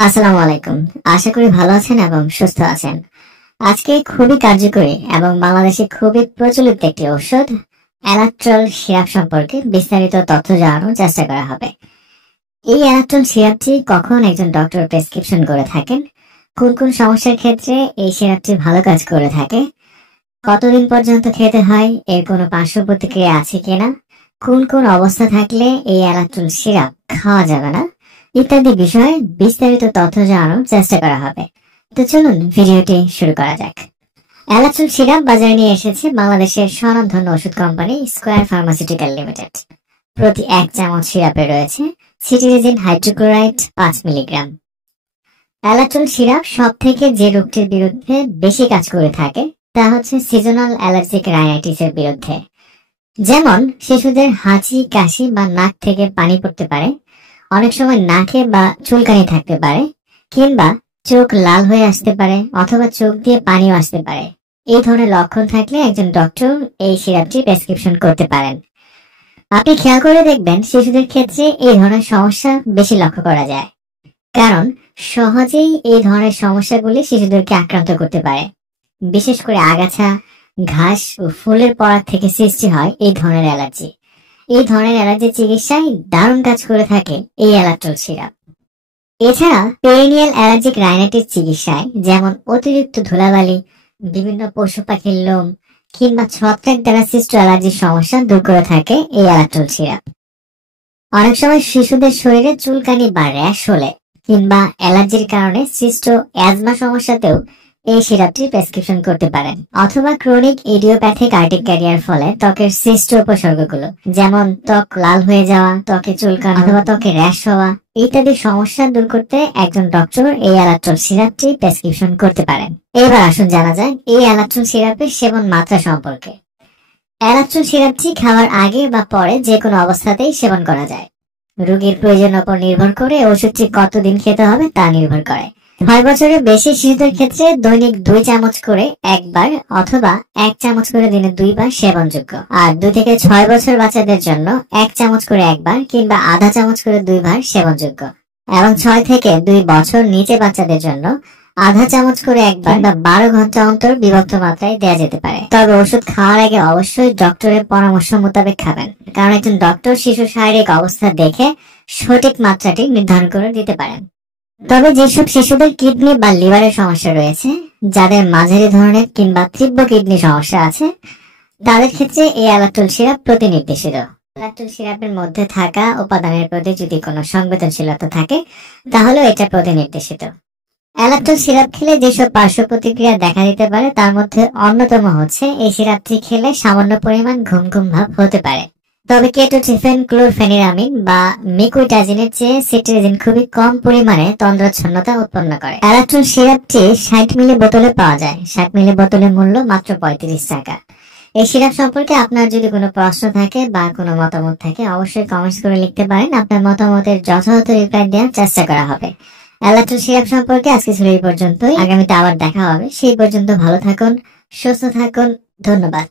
আসসালামু আলাইকুম। আশা করি ভালো আছেন এবং সুস্থ আছেন। আজকে খুবই কার্যকরী এবং বাংলাদেশে খুবই প্রচলিত একটি ঔষধ অ্যালাট্রল সিরাপ সম্পর্কে বিস্তারিত তথ্য জানানোর চেষ্টা করা হবে। এই অ্যালাট্রল সিরাপটি কখন একজন ডক্টর প্রেসক্রিপশন করে থাকেন, কোন কোন সমস্যার ক্ষেত্রে এই সিরাপটি ভালো কাজ করে থাকে, কতদিন পর্যন্ত খেতে হয়, এর কোনো পার্শ্ব প্রতিক্রিয়া আছে কিনা, কোন কোন অবস্থা থাকলে এই অ্যালাট্রল সিরাপ খাওয়া যাবে না ইত্যাদি বিষয়ে বিস্তারিত তথ্য জানানোর চেষ্টা করা হবে। তো চলুন ভিডিওটি শুরু করা যাক। অ্যালাট্রল সিরাপ বাজারে নিয়ে এসেছে বাংলাদেশের স্বনামধন্য ওষুধ কোম্পানি স্কয়ার ফার্মাসিউটিক্যাল লিমিটেড। প্রতি 1 চামচ সিরাপে রয়েছে cetirizine hydrochloride 5 milligram. Alatrol syrup সব থেকে যে রোগটির বিরুদ্ধে বেশি কাজ করে থাকে তা হচ্ছে সিজনাল অ্যালার্জিক রাইনাইটিসের বিরুদ্ধে। যেমন শিশুদের হাঁচি, কাশি বা নাক থেকে পানি পড়তে পারে, অনেক সময় নাকে বা চুলকানি থাকতে পারে, কিংবা চোখ লাল হয়ে আসতে পারে অথবা চোখ দিয়ে পানিও আসতে পারে। এই ধরনের লক্ষণ থাকলে একজন ডক্টর এই সিরাপটি প্রেসক্রিপশন করতে পারেন। আপনি খেয়াল করে দেখবেন শিশুদের ক্ষেত্রে এই ধরনের সমস্যা বেশি লক্ষ্য করা যায়, কারণ সহজেই এই ধরনের সমস্যাগুলি শিশুদেরকে আক্রান্ত করতে পারে। বিশেষ করে আগাছা, ঘাস ও ফুলের পরাগ থেকে সৃষ্টি হয় এই ধরনের অ্যালার্জি। এই ধরনের অ্যালার্জি চিকিৎসায় দারুণ কাজ করে থাকে এই অ্যালাট্রল সিরাপ। এছাড়া পেরিনিয়াল অ্যালার্জিক রাইনাইটিস চিকিৎসায়, যেমন অতিরিক্ত ধুলাবালি, বিভিন্ন পশু পাখির লোম কিংবা ছত্রাক দ্বারা সৃষ্ট অ্যালার্জির সমস্যা দূর করে থাকে এই অ্যালাট্রল সিরাপ। অনেক সময় শিশুদের শরীরে চুলকানি বা র্যাশ হলে কিংবা অ্যালার্জির কারণে সৃষ্ট অ্যাজমা সমস্যাতেও এই সিরাপটি প্রেসক্রিপশন করতে পারেন। অথবা ক্রনিক ইডিওপ্যাথিক আর্টিক্যারিয়ার ফলে ত্বকের সৃষ্ট উপসর্গগুলো, যেমন ত্বক লাল হয়ে যাওয়া, ত্বকে চুলকানো অথবা ত্বকে র্যাশ হওয়া ইত্যাদি সমস্যা দূর করতে একজন ডক্টর এই অ্যালাট্রল সিরাপটি প্রেসক্রিপশন করতে পারেন। এবার আসুন জানা যায় এই অ্যালাট্রল সিরাপের সেবন মাত্রা সম্পর্কে। অ্যালাট্রল সিরাপটি খাওয়ার আগে বা পরে যে কোনো অবস্থাতেই সেবন করা যায়। রোগীর প্রয়োজনের উপর নির্ভর করে ওষুধটি কতদিন খেতে হবে তা নির্ভর করে। 6 বছরের বেশি শিশুদের ক্ষেত্রে দৈনিক 2 চামচ করে একবার অথবা 1 চামচ করে দিনে 2 বার সেবনযোগ্য। আর 2 থেকে 6 বছর বাচ্চাদের জন্য 1 চামচ করে একবার কিংবা আধা চামচ করে 2 বার সেবনযোগ্য। এবং 6 থেকে 2 বছর নিচে বাচ্চাদের জন্য আধা চামচ করে একবার বা 12 ঘন্টা অন্তর বিভক্ত মাত্রায় দেওয়া যেতে পারে। তবে ওষুধ খাওয়ার আগে অবশ্যই ডক্টরের পরামর্শ মোতাবেক খাবেন, কারণ একজন ডক্টর শিশুর শারীরিক অবস্থা দেখে সঠিক মাত্রাটি নির্ধারণ করে দিতে পারেন। তবে যেসব শিশুদের কিডনি বা লিভারের সমস্যা রয়েছে, যাদের মাঝারি ধরনের কিংবা তীব্র কিডনি সমস্যা আছে, তাদের ক্ষেত্রে এই অ্যালাট্রল সিরাপ প্রতিনির্দেশিত। অ্যালাট্রল সিরাপের মধ্যে থাকা উপাদানের প্রতি যদি কোনো সংবেদনশীলতা থাকে তাহলে এটা প্রতিনির্দেশিত। অ্যালাট্রল সিরাপ খেলে যেসব পার্শ্ব প্রতিক্রিয়া দেখা দিতে পারে তার মধ্যে অন্যতম হচ্ছে এই সিরাপটি খেলে সামান্য পরিমাণ ঘুম ঘুম ভাব হতে পারে। তবে কেটোট্রিফেন, ক্লোরফেনিরামিন বা মিকুইটাজিনের চেয়ে সিটিরিজিন খুবই কম পরিমাণে তন্দ্রাচ্ছন্নতা উৎপন্ন করে। অ্যালাট্রল সিরাপটি 60 মিলি বোতলে পাওয়া যায়। 60 মিলি বোতলের মূল্য মাত্র 35 টাকা। এই সিরাপ সম্পর্কে আপনার যদি কোনো প্রশ্ন থাকে বা কোনো মতামত থাকে অবশ্যই কমেন্টস করে লিখতে পারেন। আপনার মতামতের যথাযথ রিপ্লাই দেওয়ার চেষ্টা করা হবে। অ্যালাট্রল সিরাপ সম্পর্কে আজকে ছিল এই পর্যন্তই। আগামীতে আবার দেখা হবে। সেই পর্যন্ত ভালো থাকুন, সুস্থ থাকুন। ধন্যবাদ।